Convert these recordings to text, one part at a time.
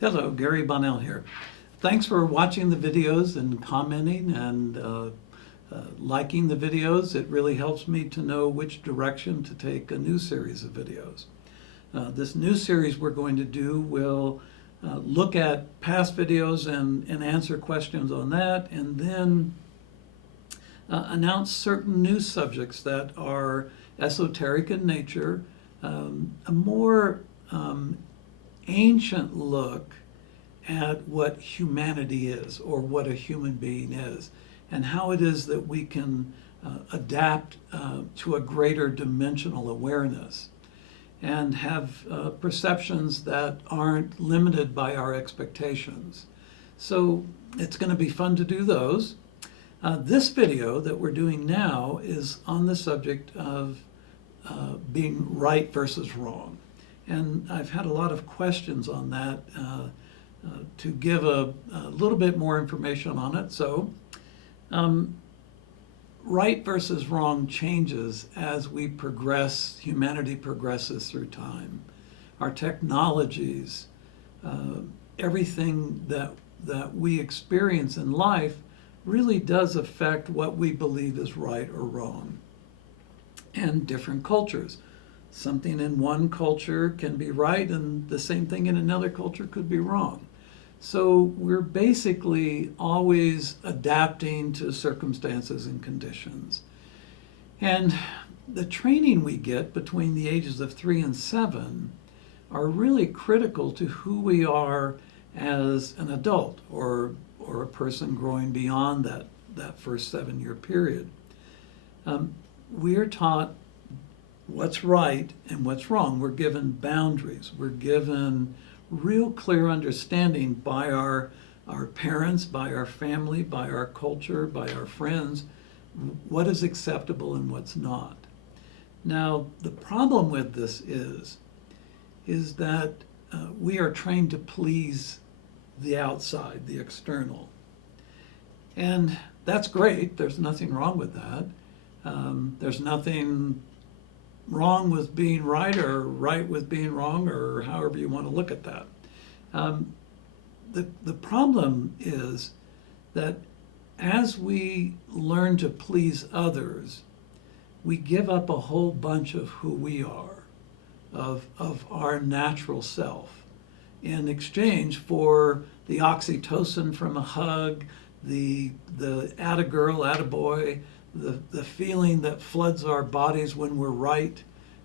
Hello, Gary Bonnell here. Thanks for watching the videos and commenting and liking the videos. It really helps me to know which direction to take a new series of videos. This new series we're going to do will look at past videos and answer questions on that, and then announce certain new subjects that are esoteric in nature, a more ancient look at what humanity is, or what a human being is, and how it is that we can adapt to a greater dimensional awareness and have perceptions that aren't limited by our expectations. So it's going to be fun to do those. This video that we're doing now is on the subject of being right versus wrong. And I've had a lot of questions on that to give a little bit more information on it. So, right versus wrong changes as we progress, humanity progresses through time. Our technologies, everything that we experience in life really does affect what we believe is right or wrong. And different cultures. Something in one culture can be right and the same thing in another culture could be wrong. So we're basically always adapting to circumstances and conditions. And the training we get between the ages of 3 and 7 are really critical to who we are as an adult or a person growing beyond that first 7-year period. We're taught what's right and what's wrong. We're given boundaries. We're given real clear understanding by our parents, by our family, by our culture, by our friends, what is acceptable and what's not. Now, the problem with this is that we are trained to please the outside, the external. And that's great. There's nothing wrong with that. There's nothing wrong with being right or right with being wrong, or however you want to look at that. The problem is that as we learn to please others, we give up a whole bunch of who we are, of our natural self, in exchange for the oxytocin from a hug, the atta-girl, atta-boy, the feeling that floods our bodies when we're right,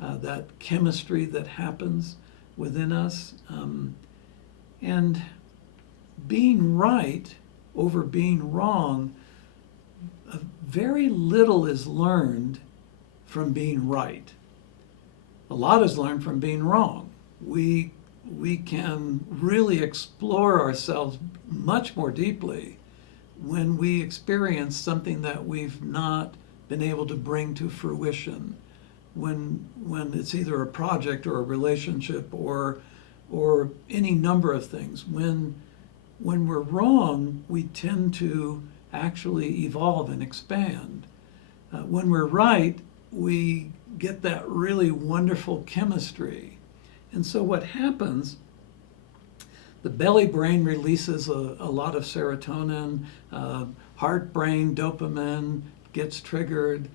that chemistry that happens within us. And being right over being wrong, very little is learned from being right. A lot is learned from being wrong. We can really explore ourselves much more deeply when we experience something that we've not been able to bring to fruition, when it's either a project or a relationship or any number of things. When we're wrong, we tend to actually evolve and expand. When we're right, we get that really wonderful chemistry. And so what happens, the belly brain releases a lot of serotonin, heart brain dopamine gets triggered.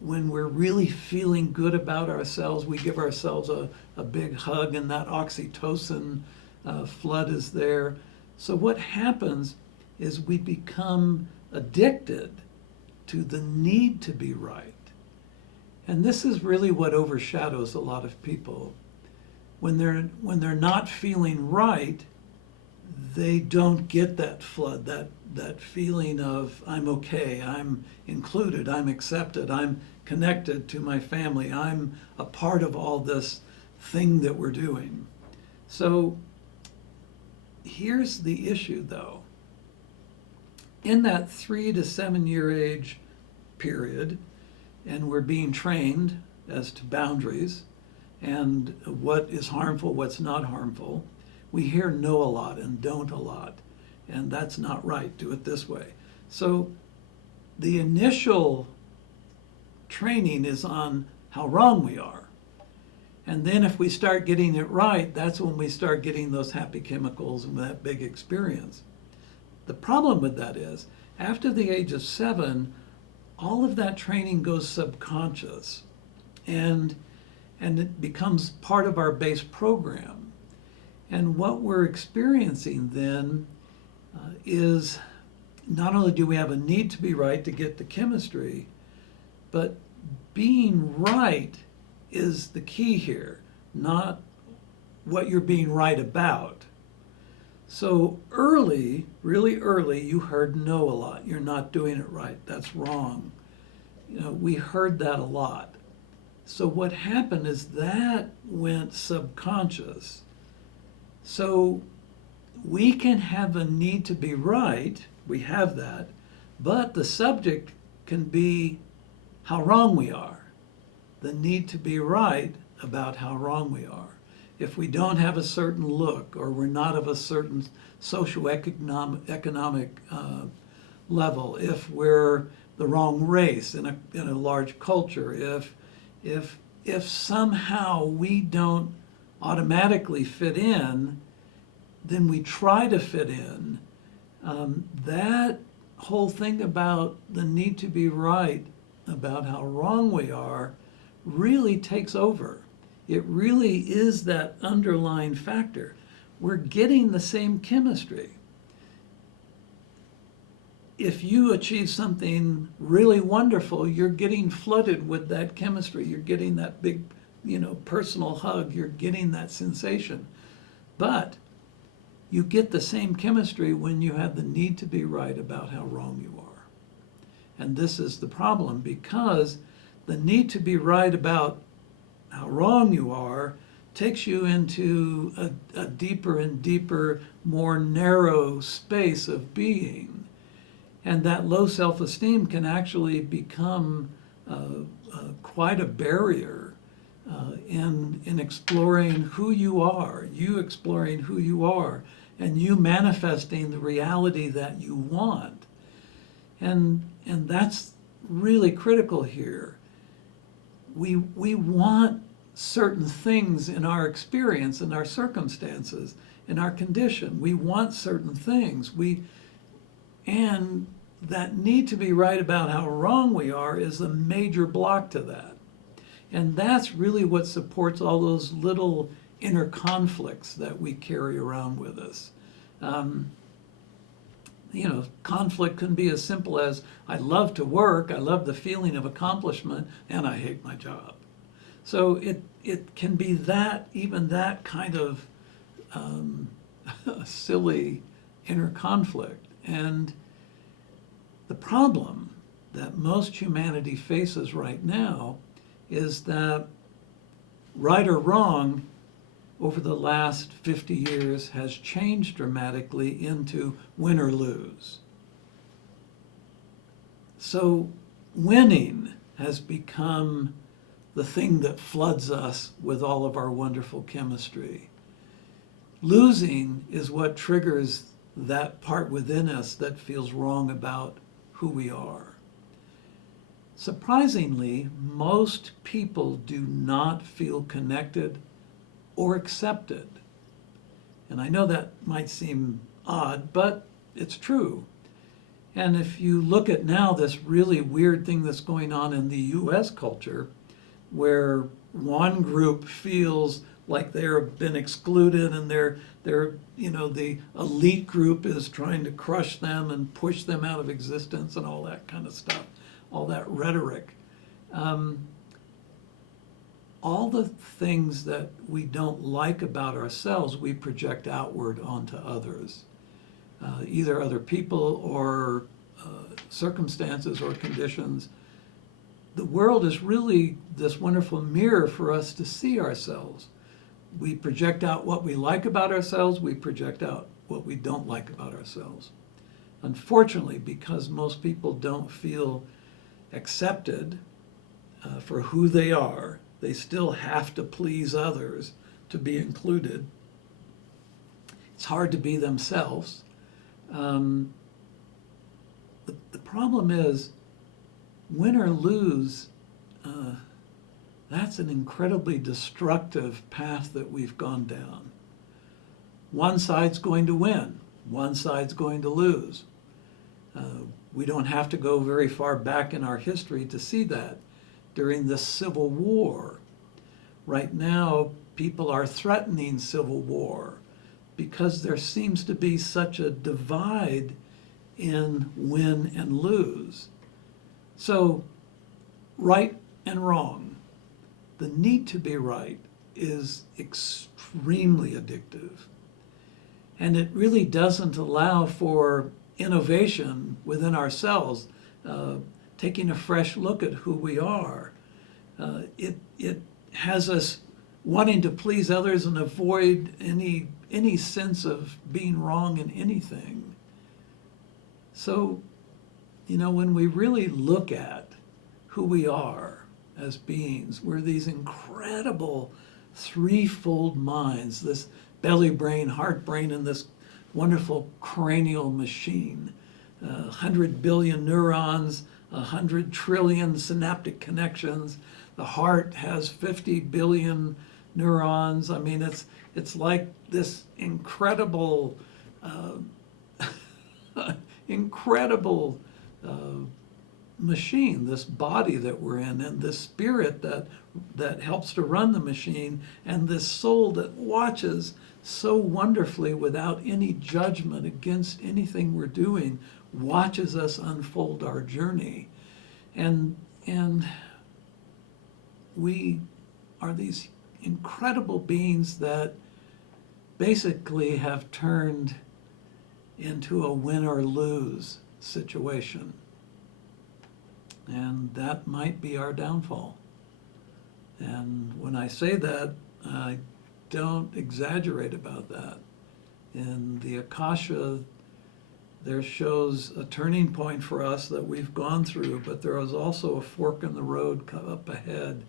When we're really feeling good about ourselves, we give ourselves a big hug, and that oxytocin flood is there. So what happens is we become addicted to the need to be right. And this is really what overshadows a lot of people. When they're not feeling right, they don't get that flood, that feeling of I'm okay, I'm included, I'm accepted, I'm connected to my family, I'm a part of all this thing that we're doing. So here's the issue though. In that 3 to 7 year age period, and we're being trained as to boundaries, and what is harmful, what's not harmful. We hear no a lot and don't a lot, and that's not right, do it this way. So the initial training is on how wrong we are. And then if we start getting it right, that's when we start getting those happy chemicals and that big experience. The problem with that is, after the age of 7, all of that training goes subconscious, and it becomes part of our base program. And what we're experiencing then is not only do we have a need to be right to get the chemistry, but being right is the key here, not what you're being right about. So early, really early, you heard no a lot. You're not doing it right. That's wrong. We heard that a lot. So what happened is that went subconscious. So we can have a need to be right, we have that, but the subject can be how wrong we are. The need to be right about how wrong we are. If we don't have a certain look, or we're not of a certain socioeconomic level, if we're the wrong race in a large culture, if somehow we don't automatically fit in, then we try to fit in. That whole thing about the need to be right about how wrong we are really takes over. It really is that underlying factor. We're getting the same chemistry. If you achieve something really wonderful, you're getting flooded with that chemistry. You're getting that big, personal hug. You're getting that sensation. But you get the same chemistry when you have the need to be right about how wrong you are. And this is the problem, because the need to be right about how wrong you are takes you into a deeper and deeper, more narrow space of being. And that low self-esteem can actually become quite a barrier in exploring who you are, you exploring who you are, and you manifesting the reality that you want. And that's really critical here. We want certain things in our experience, in our circumstances, in our condition. We want certain things. And that need to be right about how wrong we are is a major block to that. And that's really what supports all those little inner conflicts that we carry around with us. Conflict can be as simple as, I love to work, I love the feeling of accomplishment, and I hate my job. So it can be even that kind of silly inner conflict. And the problem that most humanity faces right now is that right or wrong over the last 50 years has changed dramatically into win or lose. So winning has become the thing that floods us with all of our wonderful chemistry. Losing is what triggers that part within us that feels wrong about who we are. Surprisingly, most people do not feel connected or accepted. And I know that might seem odd, but it's true. And if you look at now this really weird thing that's going on in the US culture, where one group feels like they've been excluded and they're the elite group is trying to crush them and push them out of existence and all that kind of stuff, all that rhetoric. All the things that we don't like about ourselves, we project outward onto others, either other people or circumstances or conditions. The world is really this wonderful mirror for us to see ourselves. We project out what we like about ourselves, we project out what we don't like about ourselves. Unfortunately, because most people don't feel accepted for who they are, they still have to please others to be included. It's hard to be themselves. The problem is, win or lose, that's an incredibly destructive path that we've gone down. One side's going to win, one side's going to lose. We don't have to go very far back in our history to see that. During the Civil War, right now, people are threatening civil war because there seems to be such a divide in win and lose. So, right and wrong, the need to be right is extremely addictive. And it really doesn't allow for innovation within ourselves, taking a fresh look at who we are. It has us wanting to please others and avoid any sense of being wrong in anything. So, when we really look at who we are as beings, we're these incredible threefold minds, this belly brain, heart brain, and this wonderful cranial machine. 100 billion neurons, 100 trillion synaptic connections. The heart has 50 billion neurons. I mean, it's like this incredible, incredible machine, this body that we're in, and this spirit that helps to run the machine, and this soul that watches so wonderfully without any judgment against anything we're doing, watches us unfold our journey. And we are these incredible beings that basically have turned into a win or lose situation. And that might be our downfall. And when I say that, I don't exaggerate about that. In the Akasha, there shows a turning point for us that we've gone through, but there is also a fork in the road up ahead,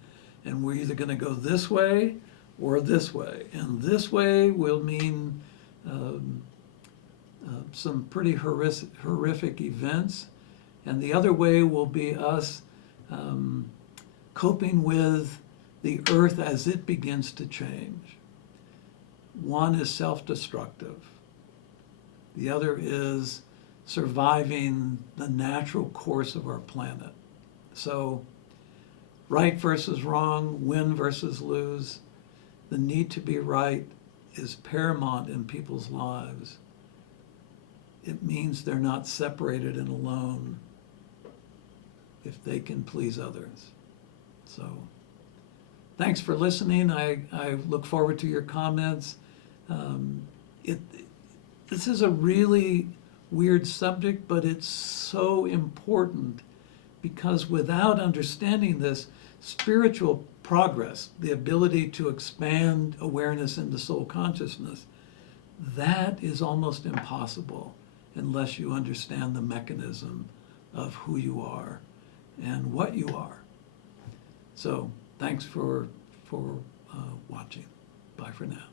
and we're either going to go this way or this way. And this way will mean some pretty horrific events, and the other way will be us coping with the earth as it begins to change. One is self-destructive. The other is surviving the natural course of our planet. So, right versus wrong, win versus lose. The need to be right is paramount in people's lives. It means they're not separated and alone if they can please others. So, thanks for listening. I look forward to your comments. This is a really weird subject, but it's so important because without understanding this, spiritual progress, the ability to expand awareness into soul consciousness, that is almost impossible unless you understand the mechanism of who you are and what you are. So thanks for watching. Bye for now.